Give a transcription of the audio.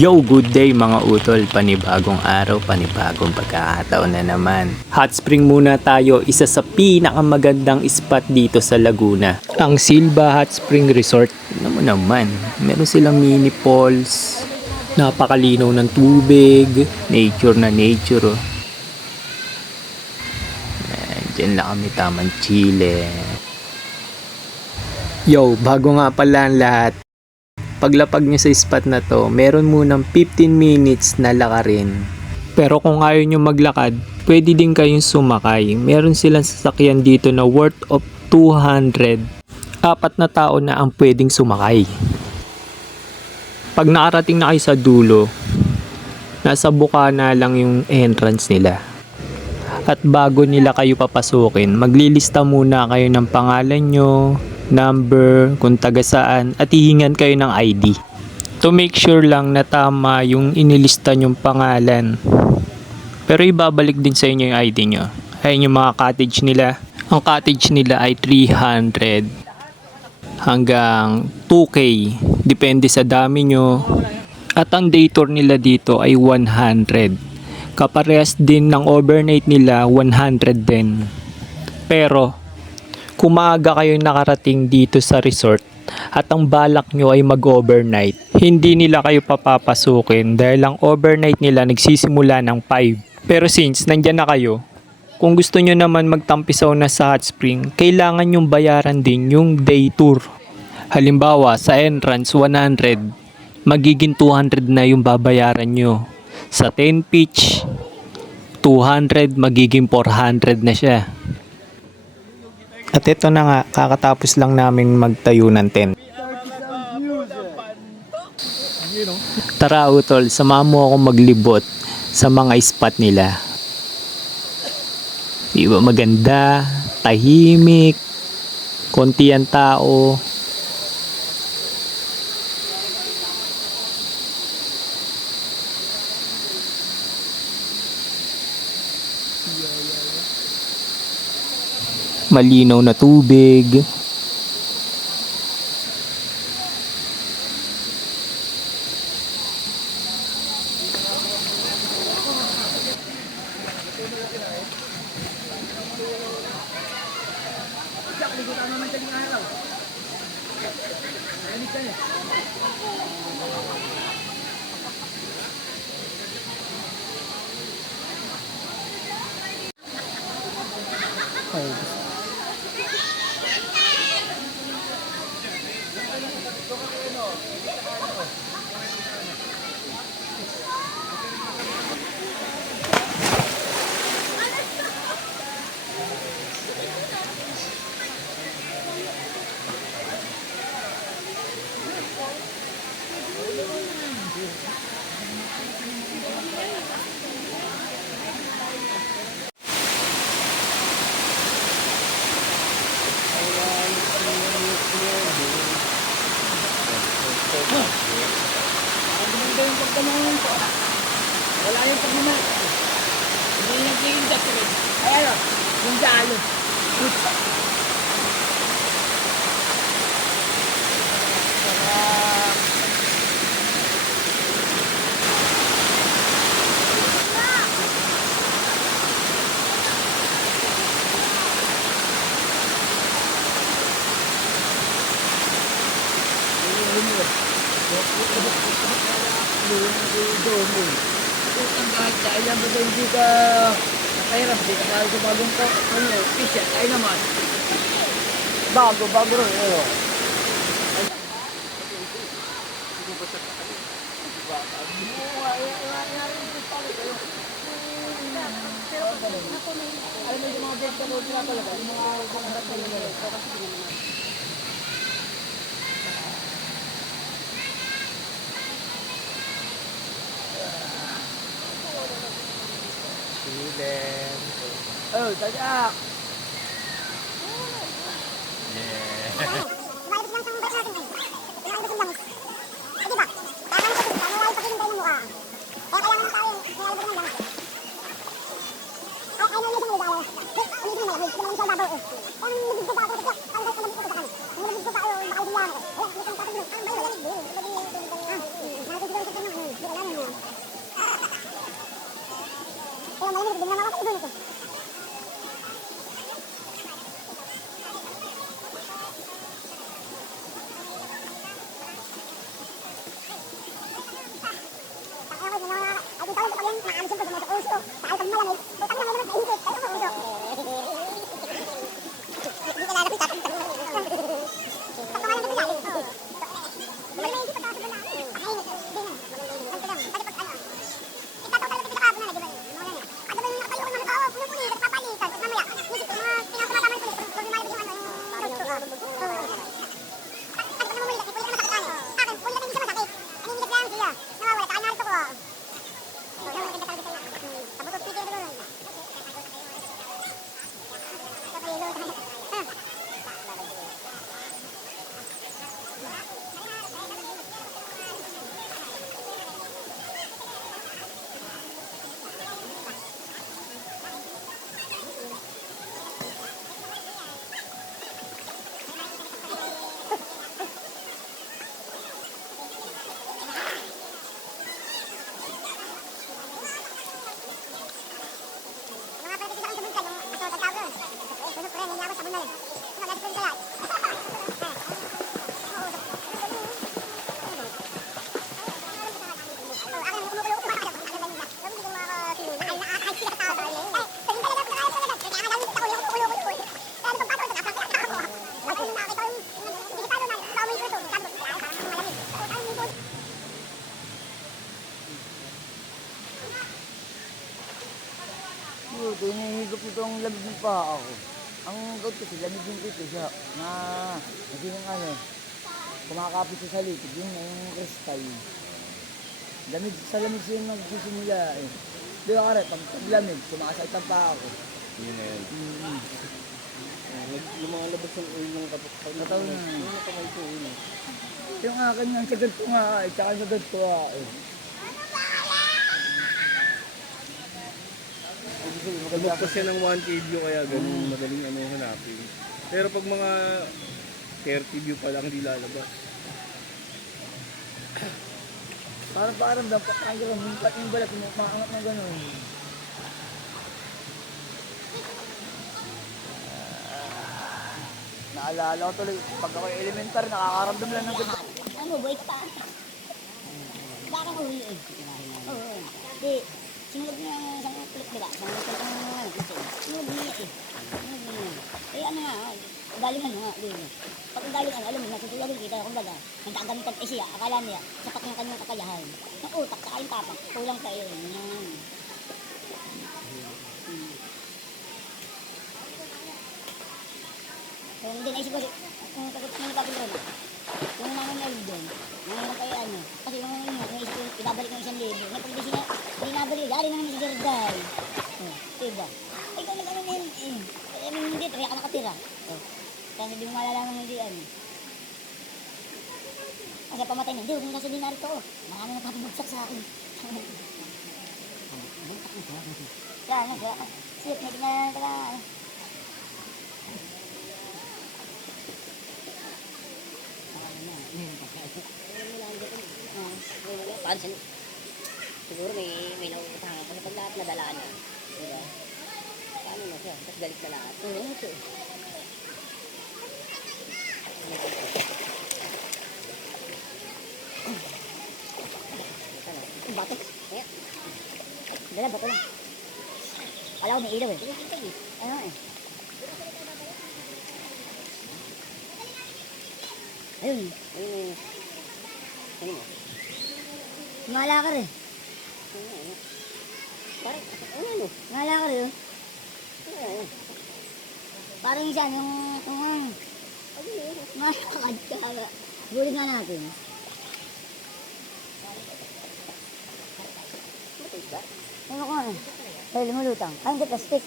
Yo, good day mga utol, panibagong araw, panibagong pagkakataon na naman. Hot Spring muna tayo, isa sa pinakamagandang spot dito sa Laguna. Ang Silva Hot Spring Resort. Ano mo naman, meron silang mini falls, napakalinaw ng tubig, nature na nature. Oh. Diyan lang kami tamang chile. Yo, bago nga pala ang lahat, paglapag nyo sa spot na to, meron munang 15 minutes na lakarin. Pero kung ayaw nyo maglakad, pwede din kayong sumakay. Meron silang sasakyan dito na worth of 200. 4 na tao na ang pwedeng sumakay. Pag nakarating na kayo sa dulo, nasa bukana lang yung entrance nila. At bago nila kayo papasukin, maglilista muna kayo ng pangalan nyo, number, kung taga saan, at hihingan kayo ng ID. To make sure lang na tama yung inilista nyong pangalan. Pero ibabalik din sa inyo yung ID nyo. Ayun yung mga cottage nila. Ang cottage nila ay 300 hanggang 2K. Depende sa dami nyo. At ang day tour nila dito ay 100. Kaparehas din ng overnight nila, 100 din. Pero kung maaga kayo nakarating dito sa resort at ang balak nyo ay mag-overnight, hindi nila kayo papapasukin dahil ang overnight nila nagsisimula ng 5. Pero since nandyan na kayo, kung gusto nyo naman magtampisaw na sa hot spring, kailangan nyong bayaran din yung day tour. Halimbawa, sa entrance 100, magiging 200 na yung babayaran nyo. Sa 10 pitch, 200, magiging 400 na siya. At ito na nga, kakatapos lang namin magtayo ng tent. Tara utol, samahan mo ako maglibot sa mga spot nila. Di ba maganda, tahimik, konti ang tao. Malinaw na tubig. Wala yung pagmamahal. Hindi nagiging dapat. Ay ano, yung dalo. Dahil lang ba hindi ka nakahirap, hindi ka dahil sa bagong t-shirt, ay naman. Bago rin, ano. Alam mo yung mga bed ka doon sila talaga, yung mga harap na yun. Oh, tajak. Ito, hinihigop nito ang lamig ng paa ako. Ang gout kasi, lamig din dito siya. Hindi yung kumakapit siya sa liquid, yun na yung kristal. Lamig, sa lamig siya yung nagsisimula eh. Di ba kare, pag lamig, sumakasakit ang paa ako. Yun na yun. Lumalabas yung oil ng kapag Nataon na. yung nakamay ko oil. Yung akin nga, sagad ko nga eh, tsaka sagad ko nga eh. Nabuktas siya ng 1 kilo kaya ganun madaling hanapin. Pero pag mga 30 view pa lang hindi lalabas. Parang dapat ang gano'n, yung balat, umaangat na gano'n. Naalala ko tuloy, pag ako elementary, nakakaramdam lang ng gano'n. Ano, buhay ka pa. Bakit ko huli eh? Oo. Di, sinulog niya ang isang kulit nila. Sinulog niya eh. Eh ano nga, ugalingan mo nga. Pag ugalingan, alam mo, natutulog kita. Kung baga, nagkagamitan eh siya. Akala niya, sapat yung kanyang kakayahan. Yung utak, saka yung tapak, kulang pa yun. Yan. So, hindi naisip ko, kung kapag doon, yung naman na doon, yung kay ano, kasi yung naisip ko, ibabalik ng 1,000. Napag hindi nabalik, yari naman si Jordan. Oh, diba? Ay, kung nag-ano na yun, hindi, kaya ka nakatira. Oh, kaya hindi mo malalaman hindi ano. Kasi pamatay na, hindi, huwag mo nasa dinar to. Marami na papabagsak sa akin. Kaya, siyot, may tingnan ka. Pansin, siguro may nauutahan kasi pag lahat nadalaan na, diba? Paano na siya? Tapos galit na lahat. Oo, ito. Bato. Ayan. Dala, bato lang. Wala ko may ilaw eh. Ano eh. Ayun. Ayun. Ayun mo. Malakar eh. Parang, ano? Malakar eh. Ayun. Parang isa yung malakad ka. Gulit nga natin. Matays ba? Ano ko eh. Ay, lumulutang. Ay, hindi, plastic.